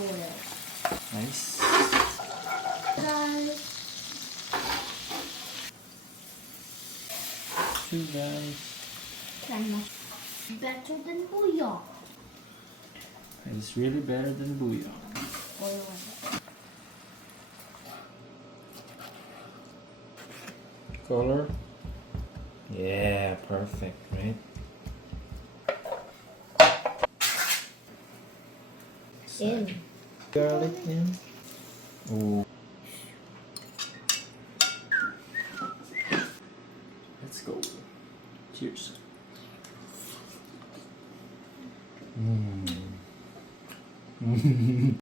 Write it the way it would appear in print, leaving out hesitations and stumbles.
oil. Nice. Guys, 2 guys. better than bouillon. It's really better than bouillon. Oil. Color. Yeah, perfect, right? In. Garlic in. Ooh.